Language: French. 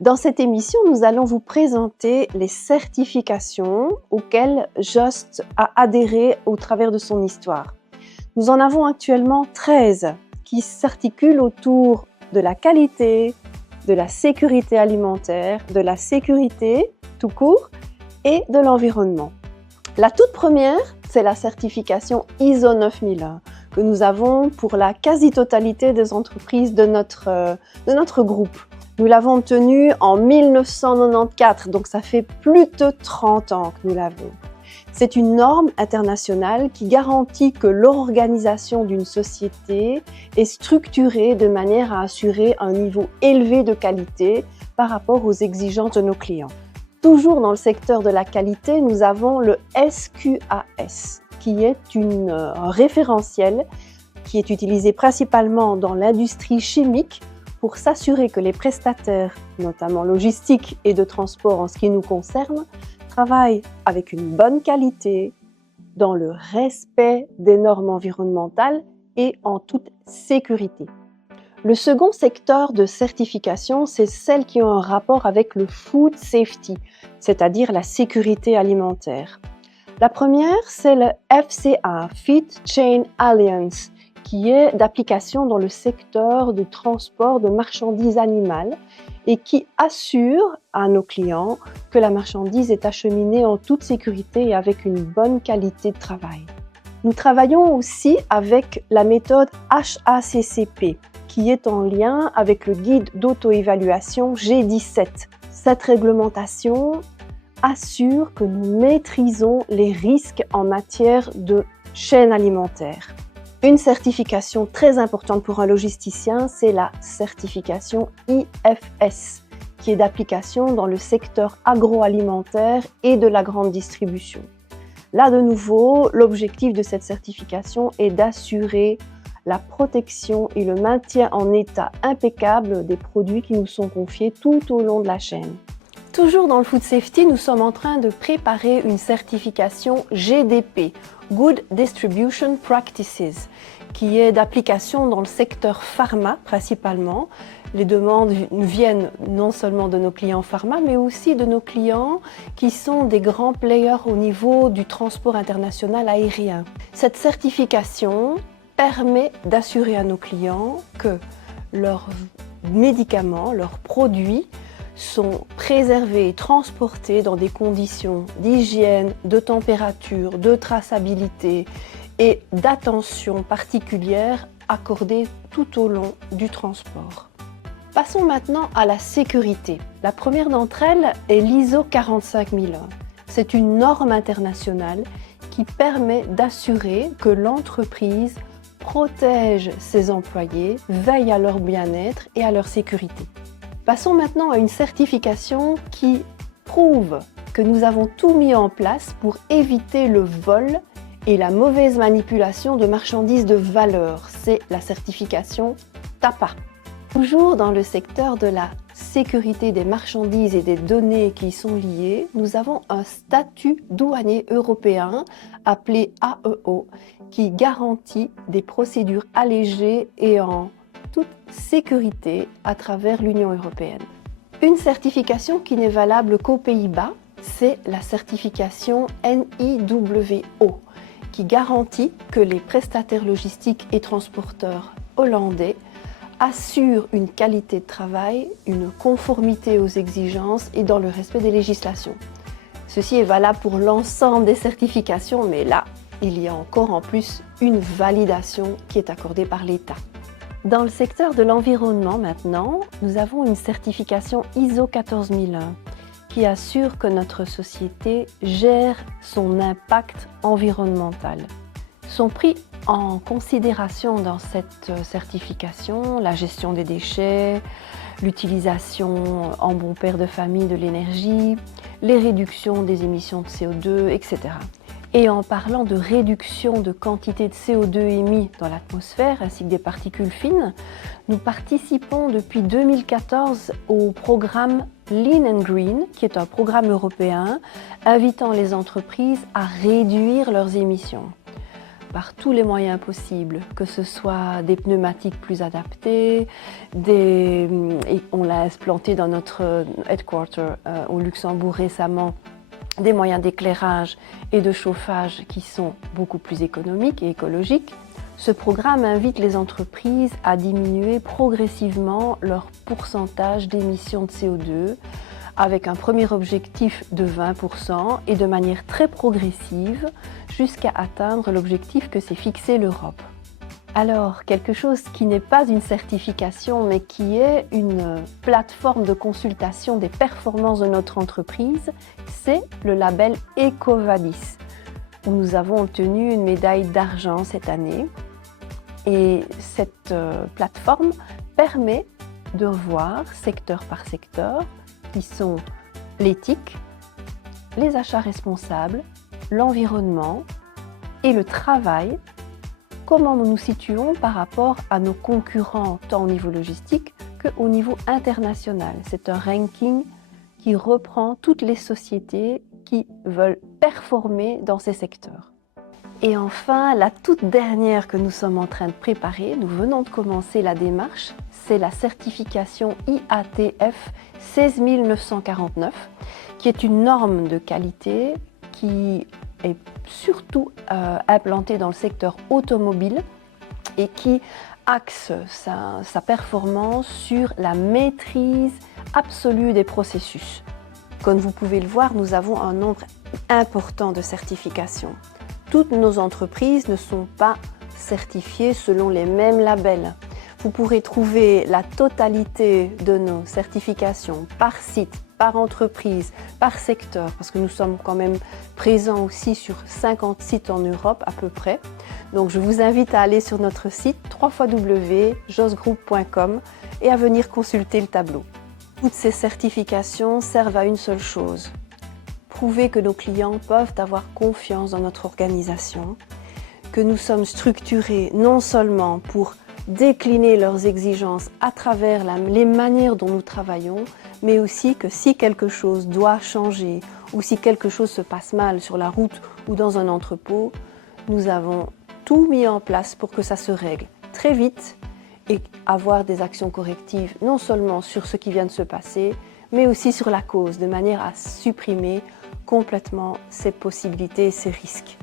Dans cette émission, nous allons vous présenter les certifications auxquelles Just a adhéré au travers de son histoire. Nous en avons actuellement 13 qui s'articulent autour de la qualité, de la sécurité alimentaire, de la sécurité tout court et de l'environnement. La toute première, c'est la certification ISO 9001 que nous avons pour la quasi-totalité des entreprises de notre groupe. Nous l'avons obtenue en 1994, donc ça fait plus de 30 ans que nous l'avons. C'est une norme internationale qui garantit que l'organisation d'une société est structurée de manière à assurer un niveau élevé de qualité par rapport aux exigences de nos clients. Toujours dans le secteur de la qualité, nous avons le SQAS, qui est un référentiel qui est utilisé principalement dans l'industrie chimique pour s'assurer que les prestataires, notamment logistiques et de transport en ce qui nous concerne, travaillent avec une bonne qualité, dans le respect des normes environnementales et en toute sécurité. Le second secteur de certification, c'est celles qui ont un rapport avec le food safety, c'est-à-dire la sécurité alimentaire. La première, c'est le FCA, Feed Chain Alliance, qui est d'application dans le secteur du transport de marchandises animales et qui assure à nos clients que la marchandise est acheminée en toute sécurité et avec une bonne qualité de travail. Nous travaillons aussi avec la méthode HACCP, qui est en lien avec le guide d'auto-évaluation G17. Cette réglementation assure que nous maîtrisons les risques en matière de chaîne alimentaire. Une certification très importante pour un logisticien, c'est la certification IFS, qui est d'application dans le secteur agroalimentaire et de la grande distribution. Là, de nouveau, l'objectif de cette certification est d'assurer la protection et le maintien en état impeccable des produits qui nous sont confiés tout au long de la chaîne. Toujours dans le food safety, nous sommes en train de préparer une certification GDP, Good Distribution Practices, qui est d'application dans le secteur pharma principalement. Les demandes viennent non seulement de nos clients pharma, mais aussi de nos clients qui sont des grands players au niveau du transport international aérien. Cette certification permet d'assurer à nos clients que leurs médicaments, leurs produits sont préservés et transportés dans des conditions d'hygiène, de température, de traçabilité et d'attention particulière accordée tout au long du transport. Passons maintenant à la sécurité. La première d'entre elles est l'ISO 45001. C'est une norme internationale qui permet d'assurer que l'entreprise protège ses employés, veille à leur bien-être et à leur sécurité. Passons maintenant à une certification qui prouve que nous avons tout mis en place pour éviter le vol et la mauvaise manipulation de marchandises de valeur. C'est la certification TAPA. Toujours dans le secteur de la sécurité des marchandises et des données qui y sont liées, nous avons un statut douanier européen appelé AEO qui garantit des procédures allégées et en toute sécurité à travers l'Union européenne. Une certification qui n'est valable qu'aux Pays-Bas, c'est la certification NIWO, qui garantit que les prestataires logistiques et transporteurs hollandais assurent une qualité de travail, une conformité aux exigences et dans le respect des législations. Ceci est valable pour l'ensemble des certifications, mais là, il y a encore en plus une validation qui est accordée par l'État. Dans le secteur de l'environnement maintenant, nous avons une certification ISO 14001 qui assure que notre société gère son impact environnemental. Sont pris en considération dans cette certification la gestion des déchets, l'utilisation en bon père de famille de l'énergie, les réductions des émissions de CO2, etc. Et en parlant de réduction de quantité de CO2 émis dans l'atmosphère ainsi que des particules fines, nous participons depuis 2014 au programme Lean and Green, qui est un programme européen invitant les entreprises à réduire leurs émissions. par tous les moyens possibles, que ce soit des pneumatiques plus adaptés, on l'a implanté dans notre headquarter au Luxembourg récemment, des moyens d'éclairage et de chauffage qui sont beaucoup plus économiques et écologiques. Ce programme invite les entreprises à diminuer progressivement leur pourcentage d'émissions de CO2 avec un premier objectif de 20% et de manière très progressive jusqu'à atteindre l'objectif que s'est fixé l'Europe. Alors, quelque chose qui n'est pas une certification, mais qui est une plateforme de consultation des performances de notre entreprise, c'est le label EcoVadis, où nous avons obtenu une médaille d'argent cette année. Et cette plateforme permet de voir secteur par secteur, qui sont l'éthique, les achats responsables, l'environnement et le travail, comment nous nous situons par rapport à nos concurrents, tant au niveau logistique qu'au niveau international. C'est un ranking qui reprend toutes les sociétés qui veulent performer dans ces secteurs. Et enfin, la toute dernière que nous sommes en train de préparer, nous venons de commencer la démarche, c'est la certification IATF 16949, qui est une norme de qualité qui est surtout implantée dans le secteur automobile et qui axe sa performance sur la maîtrise absolue des processus. Comme vous pouvez le voir, nous avons un nombre important de certifications. Toutes nos entreprises ne sont pas certifiées selon les mêmes labels. Vous pourrez trouver la totalité de nos certifications par site, par entreprise, par secteur, parce que nous sommes quand même présents aussi sur 50 sites en Europe à peu près. Donc je vous invite à aller sur notre site www.josgroup.com et à venir consulter le tableau. Toutes ces certifications servent à une seule chose: prouver que nos clients peuvent avoir confiance dans notre organisation, que nous sommes structurés non seulement pour décliner leurs exigences à travers les manières dont nous travaillons, mais aussi que si quelque chose doit changer ou si quelque chose se passe mal sur la route ou dans un entrepôt, nous avons tout mis en place pour que ça se règle très vite et avoir des actions correctives non seulement sur ce qui vient de se passer, mais aussi sur la cause, de manière à supprimer complètement ces possibilités et ces risques.